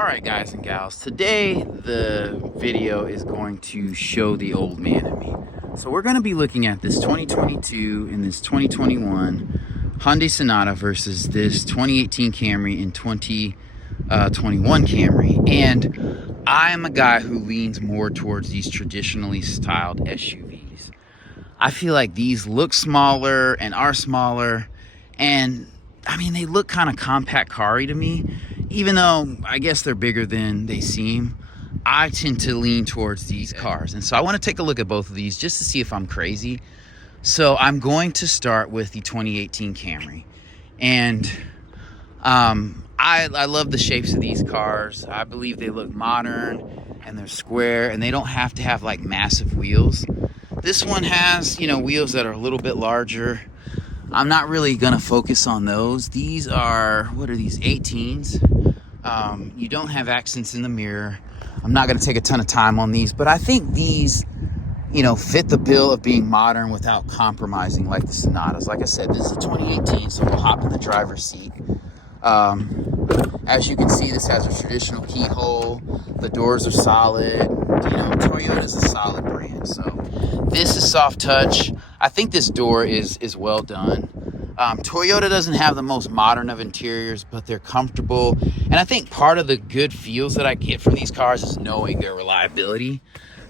Alright guys and gals, today the video is going to show the old man in me. So we're going to be looking at this 2022 and this 2021 Hyundai Sonata versus this 2018 Camry and 2021 Camry. And I'm a guy who leans more towards these traditionally styled SUVs. I feel like these look smaller and are smaller, and I mean, they look kind of compact car-y to me. Even though I guess they're bigger than they seem, I tend to lean towards these cars. And so I want to take a look at both of these just to see if I'm crazy. So I'm going to start with the 2018 Camry. And I love the shapes of these cars. I believe they look modern and they're square and they don't have to have like massive wheels. This one has, you know, wheels that are a little bit larger. I'm not really going to focus on those. These are, what are these, 18s? You don't have accents in the mirror. I'm not going to take a ton of time on these, but I think these, you know, fit the bill of being modern without compromising like the Sonatas. Like I said, this is 2018, so we'll hop in the driver's seat. As you can see, this has a traditional keyhole. The doors are solid. You know, Toyota is a solid brand, so this is soft touch. I think this door is well done. Toyota doesn't have the most modern of interiors, but they're comfortable. And I think part of the good feels that I get from these cars is knowing their reliability.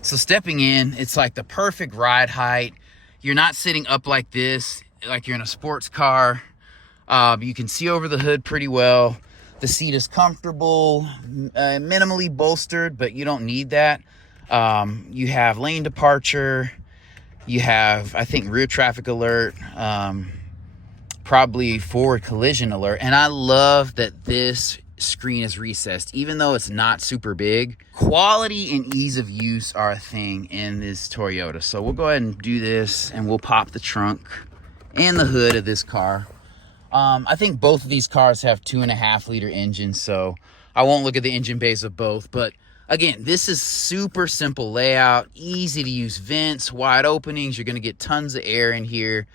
So stepping in, it's like the perfect ride height. You're not sitting up like this, like you're in a sports car. You can see over the hood pretty well. The seat is comfortable, minimally bolstered, but you don't need that. You have lane departure. You have, I think, rear traffic alert, probably forward collision alert. And I love that this screen is recessed, even though it's not super big. Quality and ease of use are a thing in this Toyota. So we'll go ahead and do this, and we'll pop the trunk and the hood of this car. I think both of these cars have 2.5-liter engines, so I won't look at the engine bays of both. But again, this is super simple layout, easy to use vents, wide openings. You're going to get tons of air in here.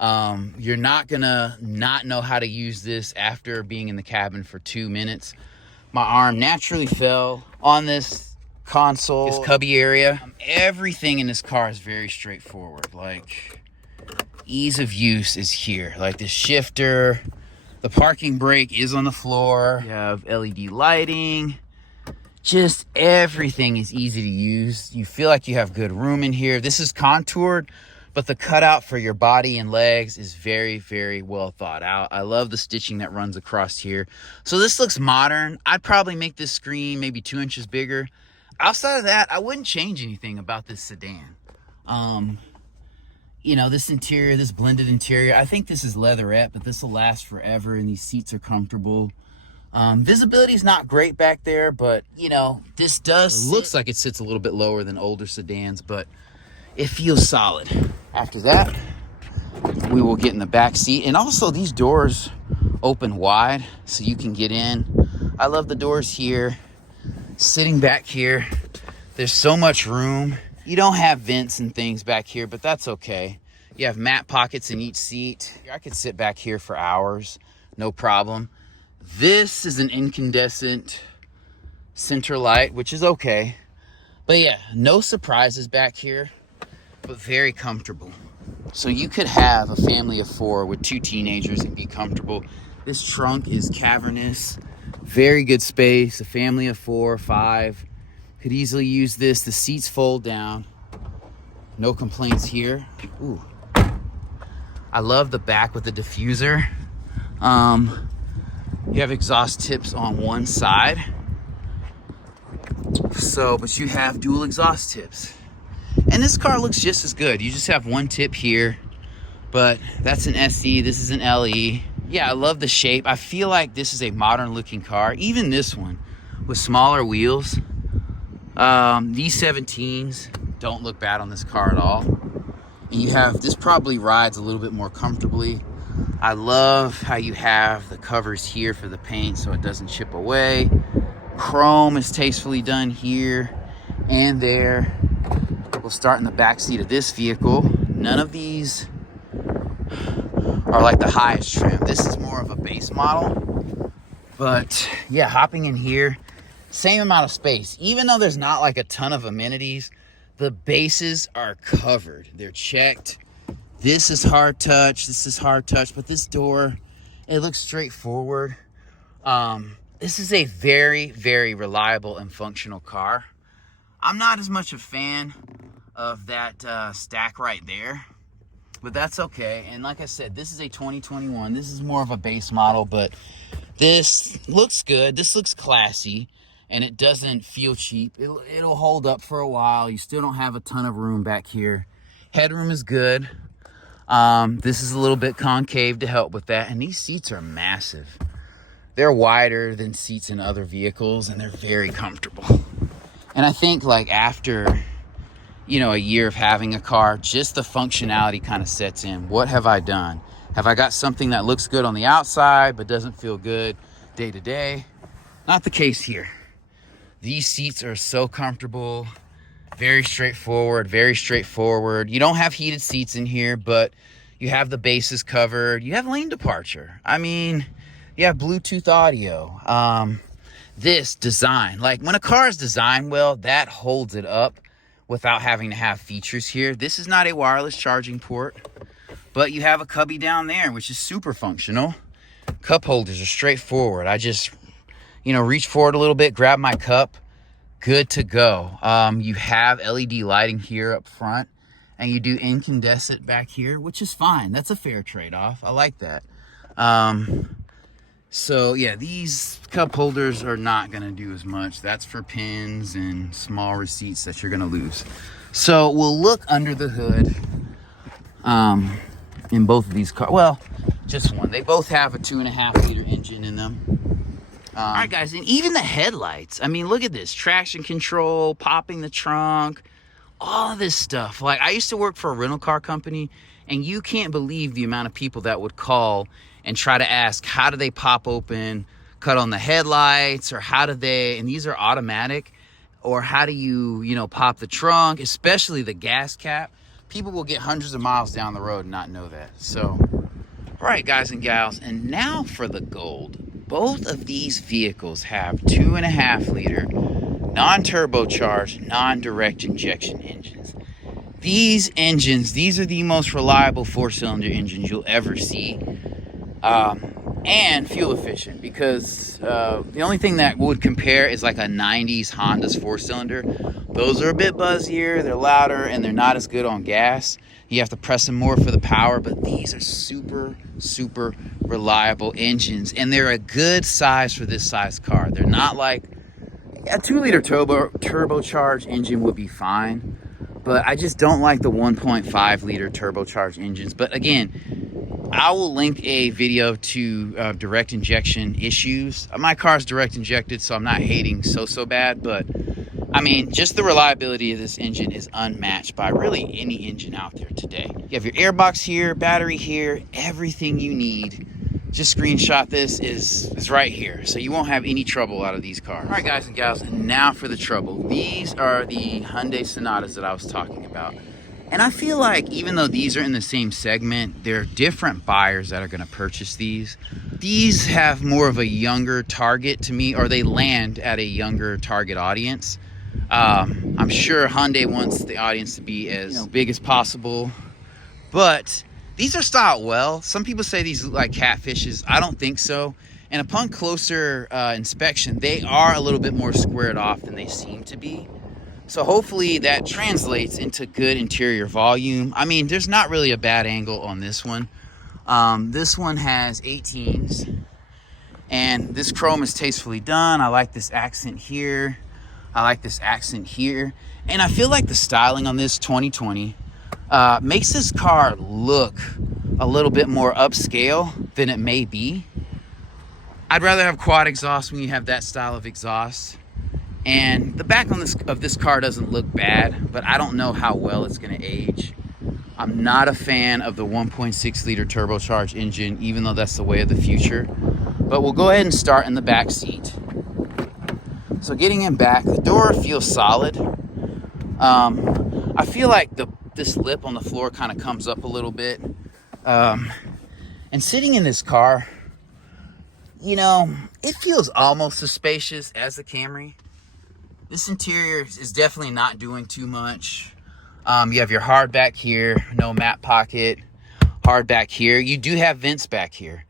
You're not going to not know how to use this after being in the cabin for 2 minutes. My arm naturally fell on this console, this cubby area. Everything in this car is very straightforward. Like, ease of use is here. Like the shifter, the parking brake is on the floor. You have LED lighting. Just everything is easy to use. You feel like you have good room in here. This is contoured, but the cutout for your body and legs is very, very well thought out. I love the stitching that runs across here. So this looks modern. I'd probably make this screen maybe 2 inches bigger. Outside of that, I wouldn't change anything about this sedan. You know, this interior, this blended interior, I think this is leatherette, but this will last forever, and these seats are comfortable. Visibility is not great back there, but, you know, this does... It looks like it sits a little bit lower than older sedans, but it feels solid. After that, we will get in the back seat. And also, these doors open wide, so you can get in. I love the doors here. Sitting back here, there's so much room. You don't have vents and things back here, but that's okay. You have mat pockets in each seat. I could sit back here for hours, no problem. This is an incandescent center light, which is okay. But yeah, no surprises back here, but very comfortable. So you could have a family of 4 with 2 teenagers and be comfortable. This trunk is cavernous, very good space. A family of 4, 5 could easily use this. The seats fold down. No complaints here. Ooh. I love the back with the diffuser. You have exhaust tips on one side. So, but you have dual exhaust tips. And this car looks just as good. You just have one tip here, but that's an SE. This is an LE. Yeah, I love the shape. I feel like this is a modern looking car. Even this one with smaller wheels. These 17s don't look bad on this car at all. And you have, this probably rides a little bit more comfortably. I love how you have the covers here for the paint so it doesn't chip away. Chrome is tastefully done here and there. We'll start in the back seat of this vehicle. None of these are like the highest trim. This is more of a base model. But yeah, hopping in here, same amount of space. Even though there's not like a ton of amenities, the bases are covered. They're checked. This is hard touch. This is hard touch. But this door, it looks straightforward. This is a very, very reliable and functional car. I'm not as much a fan of that stack right there, but that's okay. And like I said, this is a 2021. This is more of a base model, but this looks good. This looks classy, and it doesn't feel cheap. It'll hold up for a while. You still don't have a ton of room back here. Headroom is good. This is a little bit concave to help with that, and these seats are massive. They're wider than seats in other vehicles, and they're very comfortable. And I think like after, you know, a year of having a car, just the functionality kind of sets in. What have I done? Have I got something that looks good on the outside but doesn't feel good day to day? Not the case here. These seats are so comfortable, very straightforward, very straightforward. You don't have heated seats in here, but you have the bases covered. You have lane departure. I mean, you have Bluetooth audio. This design, like when a car is designed well, that holds it up without having to have features here. This is not a wireless charging port, but you have a cubby down there, which is super functional. Cup holders are straightforward. I just, you know, reach forward a little bit, grab my cup, good to go. You have LED lighting here up front, and you do incandescent back here, which is fine. That's a fair trade-off. I like that. So yeah, these cup holders are not gonna do as much. That's for pins and small receipts that you're gonna lose. So we'll look under the hood in both of these cars. Well, just one. They both have a 2.5 liter engine in them. All right, guys, and even the headlights. I mean, look at this. Traction control, popping the trunk, all of this stuff. Like, I used to work for a rental car company, and you can't believe the amount of people that would call and try to ask, how do they pop open, cut on the headlights, or how do they, and these are automatic, or how do you, you know, pop the trunk, especially the gas cap. People will get hundreds of miles down the road and not know that. So, all right, guys and gals, and now for the gold. Both of these vehicles have 2.5 liter, non-turbocharged, non-direct injection engines. These engines, these are the most reliable 4-cylinder engines you'll ever see. And fuel efficient, because the only thing that would compare is like a 90s Honda's 4-cylinder. Those are a bit buzzier, they're louder, and they're not as good on gas. You have to press them more for the power, but these are super, super reliable engines, and they're a good size for this size car. They're not like a 2-liter turbocharged engine would be fine, but I just don't like the 1.5 liter turbocharged engines. But again, I will link a video to direct injection issues. My car's direct injected, so I'm not hating so bad, but I mean, just the reliability of this engine is unmatched by really any engine out there today. You have your airbox here, battery here, everything you need. Just screenshot this is right here, so you won't have any trouble out of these cars. All right, guys and gals, and now for the trouble. These are the Hyundai Sonatas that I was talking about. And I feel like even though these are in the same segment, there are different buyers that are going to purchase these. These have more of a younger target to me, or they land at a younger target audience. I'm sure Hyundai wants the audience to be as big as possible, but these are styled well. Some people say these look like catfishes. I don't think so. And upon closer inspection, they are a little bit more squared off than they seem to be. So hopefully that translates into good interior volume. I mean, there's not really a bad angle on this one. This one has 18s, and this chrome is tastefully done. I like this accent here. I like this accent here. And I feel like the styling on this 2020 makes this car look a little bit more upscale than it may be. I'd rather have quad exhaust when you have that style of exhaust. And the back on this car doesn't look bad, but I don't know how well it's going to age. I'm not a fan of the 1.6 liter turbocharged engine, even though that's the way of the future. But we'll go ahead and start in the back seat. So getting in back, the door feels solid. I feel like this lip on the floor kind of comes up a little bit. And sitting in this car, you know, it feels almost as spacious as the Camry. This interior is definitely not doing too much. You have your hard back here, no mat pocket, hard back here. You do have vents back here.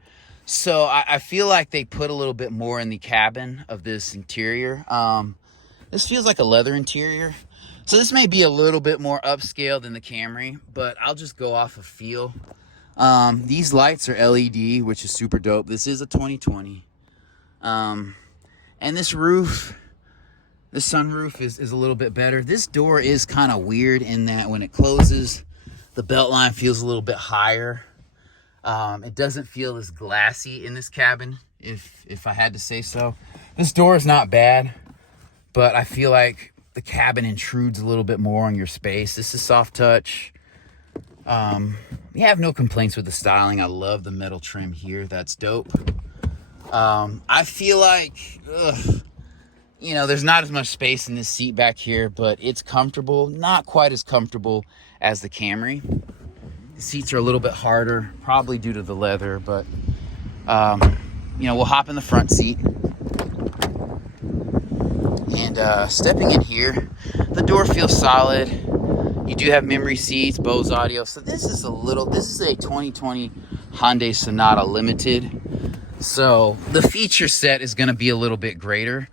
So I feel like they put a little bit more in the cabin of this interior. This feels like a leather interior. So this may be a little bit more upscale than the Camry, but I'll just go off of feel. These lights are LED, which is super dope. This is a 2020. And this roof, the sunroof is a little bit better. This door is kind of weird in that when it closes, the belt line feels a little bit higher. It doesn't feel as glassy in this cabin, if I had to say so. This door is not bad, but I feel like the cabin intrudes a little bit more on your space. This is soft touch. We have no complaints with the styling. I love the metal trim here. That's dope. I feel like, you know, there's not as much space in this seat back here, but it's comfortable. Not quite as comfortable as the Camry. The seats are a little bit harder, probably due to the leather, but, you know, we'll hop in the front seat. And stepping in here, the door feels solid. You do have memory seats, Bose audio. So this is a 2020 Hyundai Sonata Limited. So the feature set is going to be a little bit greater,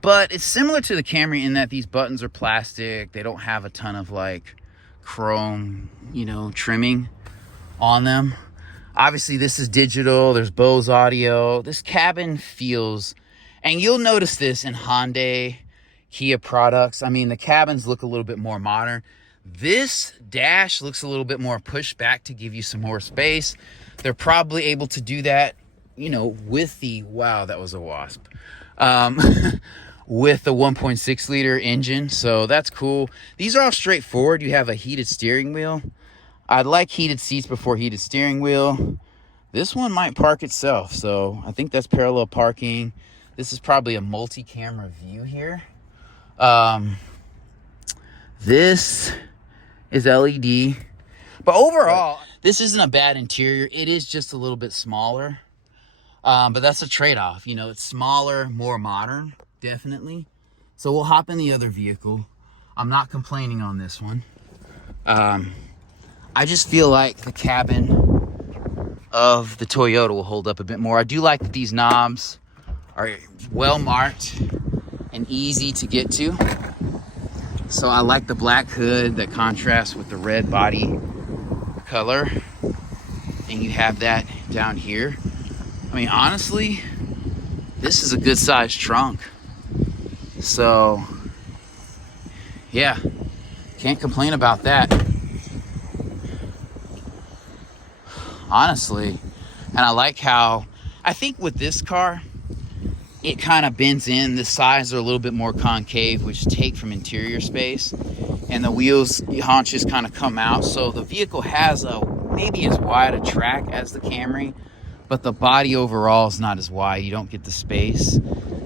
but it's similar to the Camry in that these buttons are plastic. They don't have a ton of like chrome, you know, trimming on them. Obviously this is digital. There's Bose audio. This cabin feels, and you'll notice this in Hyundai, Kia products. I mean, the cabins look a little bit more modern. This dash looks a little bit more pushed back to give you some more space. They're probably able to do that, you know, with the, wow, that was a wasp. With the 1.6 liter engine. So that's cool. These are all straightforward. You have a heated steering wheel. I'd like heated seats before heated steering wheel. This one might park itself. So I think that's parallel parking. This is probably a multi-camera view here. This is LED. But overall, this isn't a bad interior. It is just a little bit smaller. But that's a trade-off. You know, it's smaller, more modern, definitely. So we'll hop in the other vehicle. I'm not complaining on this one. I just feel like the cabin of the Toyota will hold up a bit more. I do like that these knobs are well marked and easy to get to. So I like the black hood that contrasts with the red body color. And you have that down here. I mean, honestly, this is a good sized trunk. So, yeah, can't complain about that. Honestly. And I like how, I think with this car, it kind of bends in. The sides are a little bit more concave, which take from interior space. And the wheels, the haunches kind of come out. So the vehicle has a maybe as wide a track as the Camry, but the body overall is not as wide. You don't get the space.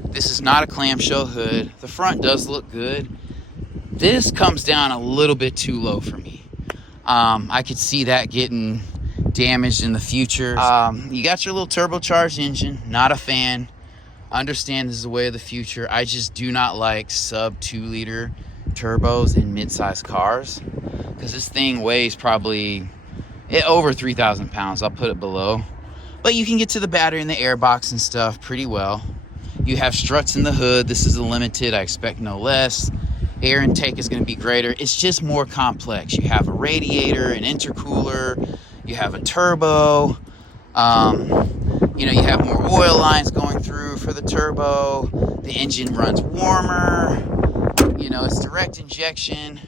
This is not a clamshell hood. The front does look good. This comes down a little bit too low for me. I could see that getting damaged in the future. You got your little turbocharged engine. Not a fan. Understand this is the way of the future. I just do not like sub 2 liter turbos in mid-sized cars, because this thing weighs probably over 3,000 pounds. I'll put it below. But you can get to the battery and the airbox and stuff pretty well. You have struts in the hood. This is a limited. I expect no less. Air intake is going to be greater. It's just more complex. You have a radiator, an intercooler. You have a turbo. You know, you have more oil lines going through for the turbo. The engine runs warmer. You know, it's direct injection.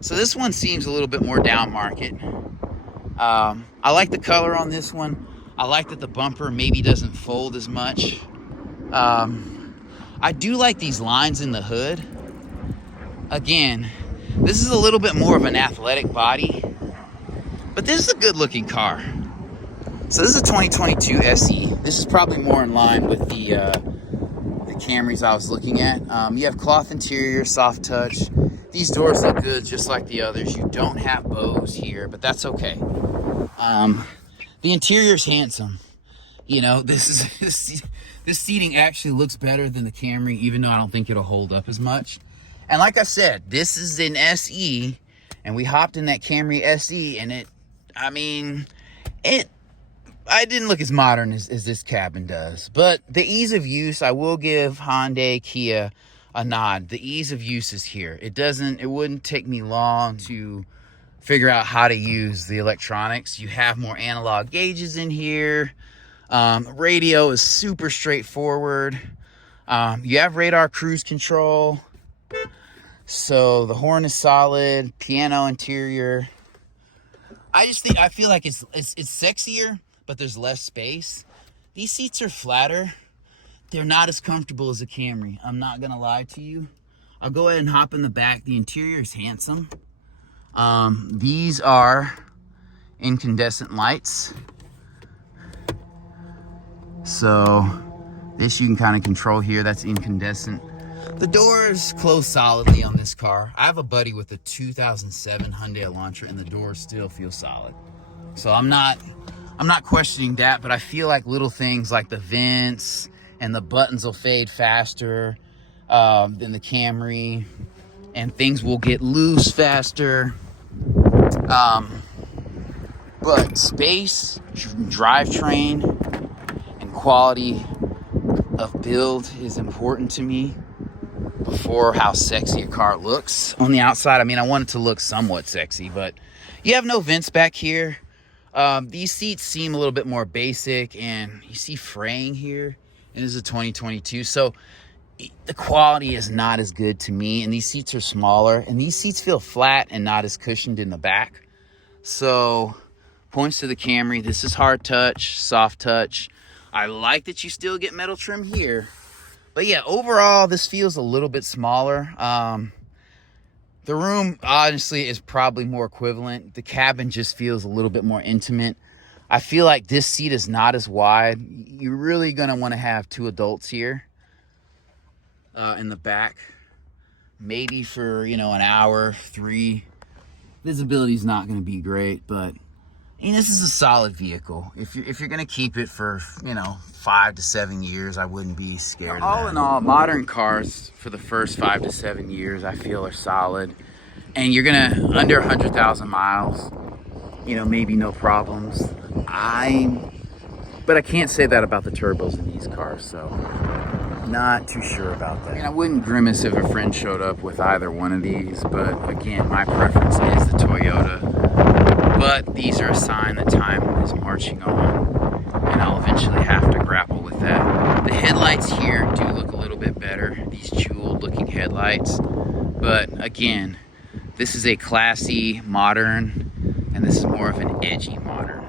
So this one seems a little bit more down market. I like the color on this one. I like that the bumper maybe doesn't fold as much. I do like these lines in the hood. Again, this is a little bit more of an athletic body, but this is a good looking car. So this is a 2022 SE. This is probably more in line with the Camrys I was looking at. You have cloth interior, soft touch. These doors look good just like the others. You don't have Bose here, but that's okay. The interior is handsome. You know, this seating actually looks better than the Camry, even though I don't think it'll hold up as much. And like I said, this is an SE, and we hopped in that Camry SE, and I didn't look as modern as this cabin does. But the ease of use, I will give Hyundai, Kia a nod. The ease of use is here. It wouldn't take me long to figure out how to use the electronics. You have more analog gauges in here. Radio is super straightforward. You have radar cruise control. So the horn is solid. Piano interior. I feel like it's sexier, but there's less space. These seats are flatter. They're not as comfortable as a Camry. I'm not gonna lie to you. I'll go ahead and hop in the back. The interior is handsome. These are incandescent lights. So this you can kind of control here. That's incandescent. The doors close solidly on this car. I have a buddy with a 2007 Hyundai Elantra, and the doors still feel solid. So I'm not questioning that, but I feel like little things like the vents and the buttons will fade faster than the Camry, and things will get loose faster. But space, drivetrain, and quality of build is important to me before how sexy a car looks on the outside. I mean, I want it to look somewhat sexy, but you have no vents back here. These seats seem a little bit more basic, and you see fraying here, and this is a 2022, so the quality is not as good to me, and these seats are smaller, and these seats feel flat and not as cushioned in the back. So points to the Camry. This is hard touch, soft touch. I like that you still get metal trim here. But yeah, overall, this feels a little bit smaller. The room, honestly, is probably more equivalent. The cabin just feels a little bit more intimate. I feel like this seat is not as wide. You're really going to want to have two adults here in the back. Maybe for, an hour, 3. Visibility is not going to be great, but this is a solid vehicle. If you're going to keep it for, 5 to 7 years, I wouldn't be scared of that. All in all, modern cars for the first 5 to 7 years, I feel are solid. And you're going to, under 100,000 miles, maybe no problems. But I can't say that about the turbos in these cars, so not too sure about that. I wouldn't grimace if a friend showed up with either one of these, but again, my preference is the Toyota. But these are a sign that time is marching on, and I'll eventually have to grapple with that. The headlights here do look a little bit better, these jeweled looking headlights. But again, this is a classy modern, and this is more of an edgy modern.